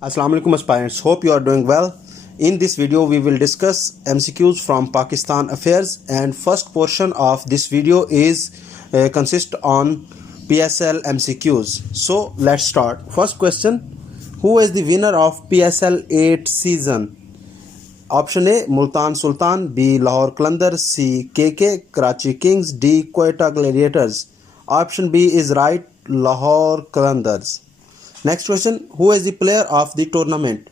Assalamu alaikum aspirants, hope you are doing well. In this video we will discuss MCQs from Pakistan Affairs, and first portion of this video is consist on PSL MCQs. So let's start. First question, who is the winner of PSL 8 season? Option A Multan Sultan, B Lahore Qalandars, C KK Karachi Kings, D Quetta Gladiators. Option B is right, Lahore Qalandars. Next question, who is the player of the tournament?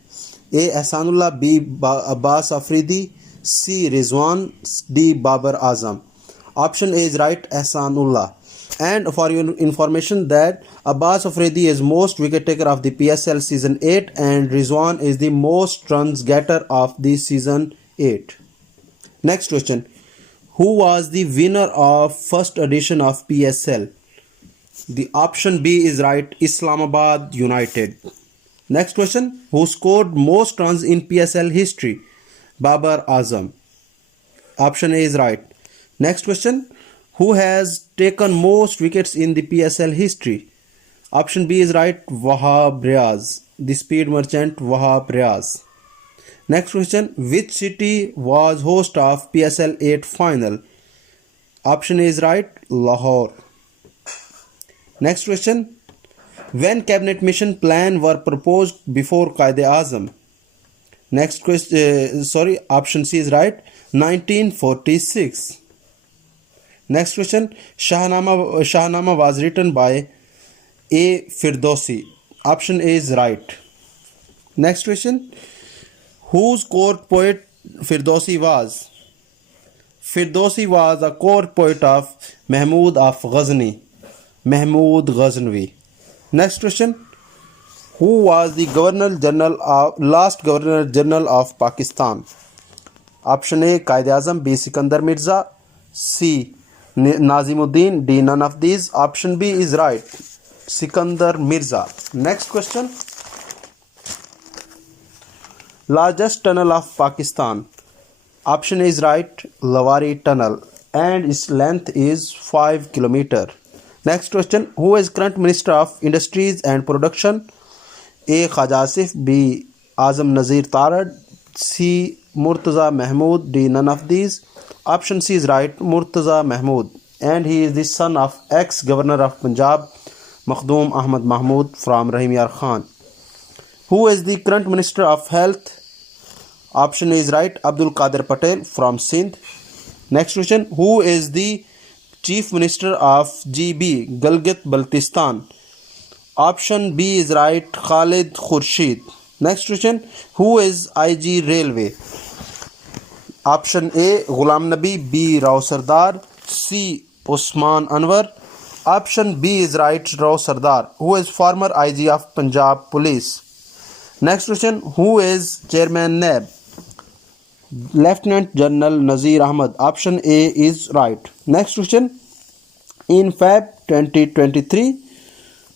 A Ahsanullah, B Abbas Afridi, C Rizwan, D Babar Azam. Option A is right, Ahsanullah. And for your information that Abbas Afridi is most wicket taker of the PSL season 8 and Rizwan is the most runs getter of the season 8. Next question, who was the winner of first edition of PSL? The option B is right, Islamabad United. Next question, who scored most runs in PSL history? Babar Azam. Option A is right. Next question, who has taken most wickets in the PSL history? Option B is right, Wahab Riaz, the speed merchant Wahab Riaz. Next question, which city was host of PSL 8 final? Option A is right, Lahore. Next question, when cabinet mission plan were proposed before Qaid-e-Azam? Next question, option C is right, 1946. Next question, Shahnama was written by A. Fordousi. Option A is right. Next question, whose court poet Fordousi was? Fordousi was a court poet of Mahmud of Ghazni. Mahmud Ghaznavi. Next question, who was the last Governor General of Pakistan? Option A Qaid-e-Azam, B Sikandar Mirza, C Nazimuddin, D none of these. Option B is right, Sikandar Mirza. Next question, largest tunnel of Pakistan. Option A is right, Lawari Tunnel, and its length is 5 km. Next question, who is current Minister of Industries and Production? A. Khaja Asif, B. Azam Nazir Tarad, C. Murtaza Mahmood, D. None of these. Option C is right, Murtaza Mahmood, and he is the son of ex-Governor of Punjab, Makhdoom Ahmad Mahmood from Rahim Yar Khan. Who is the current Minister of Health? Option A is right, Abdul Qadir Patel from Sindh. Next question, who is the Chief Minister of GB, Gilgit Baltistan? Option B is right, Khalid Khurshid. Next question, who is IG Railway? Option A Ghulam Nabi, B Rao Sardar, C Usman Anwar. Option B is right, Rao Sardar, who is former IG of Punjab Police. Next question, who is Chairman NAB? Lieutenant General Nazir Ahmad. Option A is right. Next question, in Feb 2023,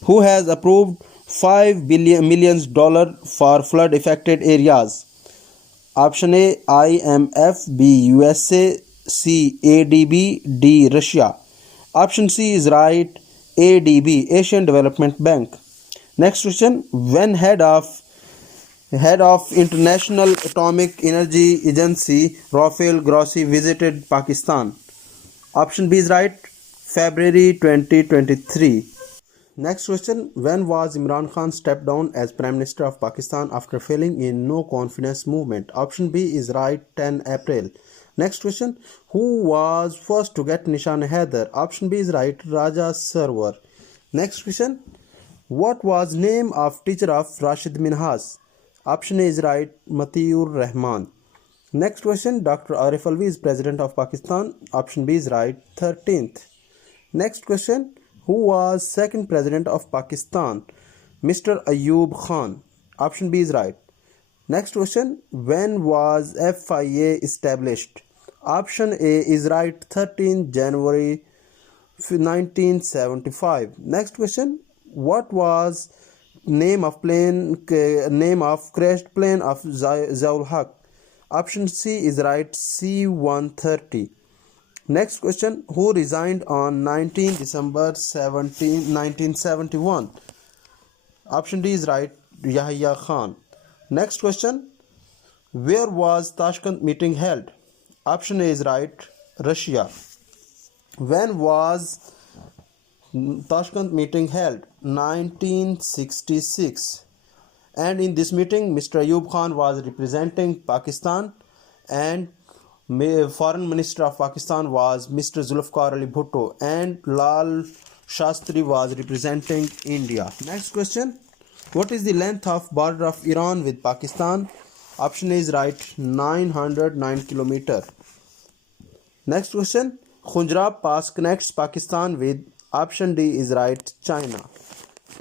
who has approved $5 million for flood affected areas? Option A IMF, B USA, C ADB, D Russia. Option C is right, ADB, Asian Development Bank. Next question, when head of International Atomic Energy Agency Rafael Grossi visited Pakistan? Option B is right, February 2023. Next question, when was Imran Khan stepped down as Prime Minister of Pakistan after failing in no confidence movement? Option B is right, 10 April. Next question, who was first to get Nishan-e-Haider? Option B is right, Raja Sarwar. Next question, what was name of teacher of Rashid Minhas? Option A is right, Matiur Rahman. Next question, Dr. Arif Alvi is President of Pakistan. Option B is right, 13th. Next question, who was second President of Pakistan? Mr. Ayub Khan. Option B is right. Next question, when was FIA established? Option A is right, 13 January 1975. Next question, what was name of crashed plane of Zia-ul-Haq? Option C is right, C-130. Next question, who resigned on 19 December 1971? Option D is right, Yahya Khan. Next question. Where was Tashkent meeting held? Option A is right, Russia. When was Tashkent meeting held? 1966. And in this meeting, Mr. Ayub Khan was representing Pakistan, and Foreign Minister of Pakistan was Mr. Zulfikar Ali Bhutto, and Lal Shastri was representing India. Next question. What is the length of border of Iran with Pakistan? Option A is right, 909 km. Next question. Khunjrab Pass connects Pakistan with, option D is right, China.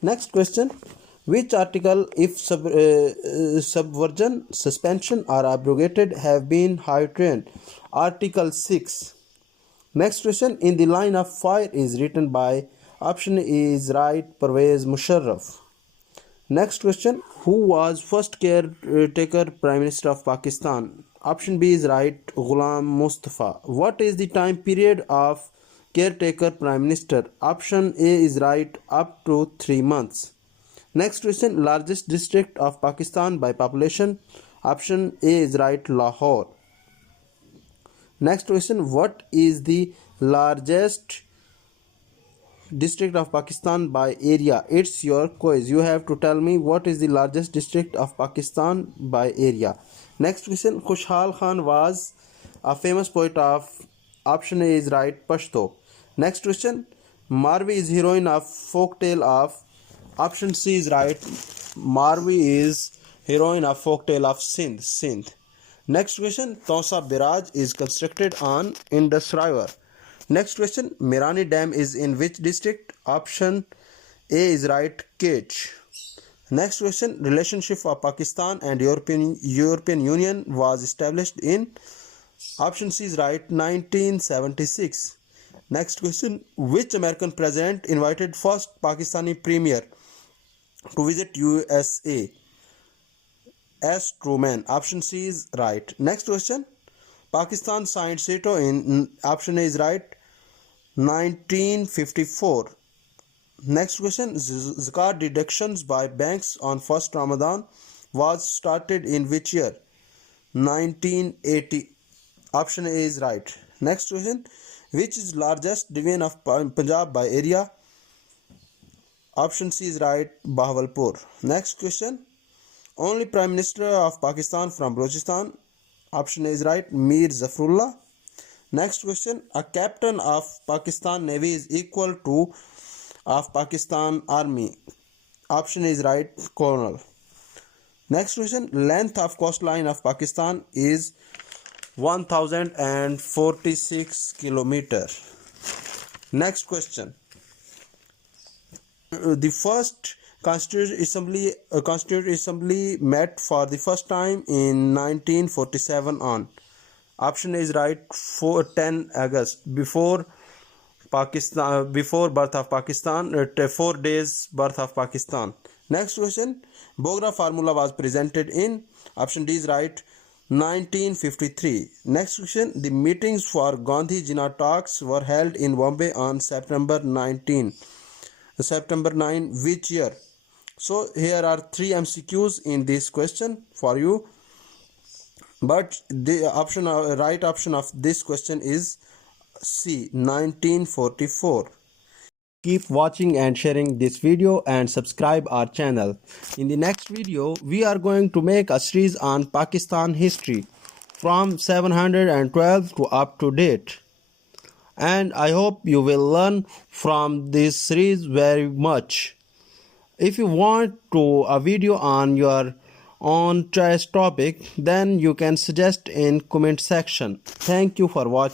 Next question. Which article, if subversion, suspension or abrogated, have been high-trained? Article 6. Next question. In the Line of Fire is written by, option A is right, Pervez Musharraf. Next question. Who was first caretaker Prime Minister of Pakistan? Option B is right, Ghulam Mustafa. What is the time period of caretaker Prime Minister? Option A is right, up to 3 months. Next question. Largest district of Pakistan by population? Option A is right, Lahore. Next question. What is the largest district of Pakistan by area? It's your quiz. You have to tell me what is the largest district of Pakistan by area. Next question. Khushhal Khan was a famous poet of, option A is right, Pashto. Next question. Marvi is heroine of folktale of, option C is right, Marvi is heroine of folktale of Sindh. Next question. Tausa Biraj is constructed on Indus River. Next question. Mirani Dam is in which district? Option A is right, Kech. Next question. Relationship of Pakistan and European Union was established in, option C is right, 1976. Next question. Which American president invited first Pakistani premier to visit USA? S. Truman. Option C is right. Next question. Pakistan signed SEATO in, option A is right, 1954. Next question. Zakat deductions by banks on first Ramadan was started in which year? 1980. Option A is right. Next question. Which is largest division of Punjab by area? Option C is right, Bahawalpur. Next question. Only Prime Minister of Pakistan from Baluchistan? Option A is right, Mir Zafrullah. Next question. A captain of Pakistan Navy is equal to of Pakistan Army? Option A is right, Colonel. Next question. Length of coastline of Pakistan is 1046 km. Next question. The first Constituent Assembly met for the first time in 1947 on, option A is right, 10 August, before birth of Pakistan, 4 days birth of Pakistan. Next question. Bogra formula was presented in, option D is right, 1953. Next question. The meetings for Gandhi Jinnah talks were held in Bombay on September 9 which year? So here are 3 MCQs in this question for you, but the right option of this question is C, 1944. Keep watching and sharing this video and subscribe our channel. In the next video, we are going to make a series on Pakistan history from 712 to up to date. And I hope you will learn from this series very much. If you want a video on your own choice topic, then you can suggest in comment section. Thank you for watching.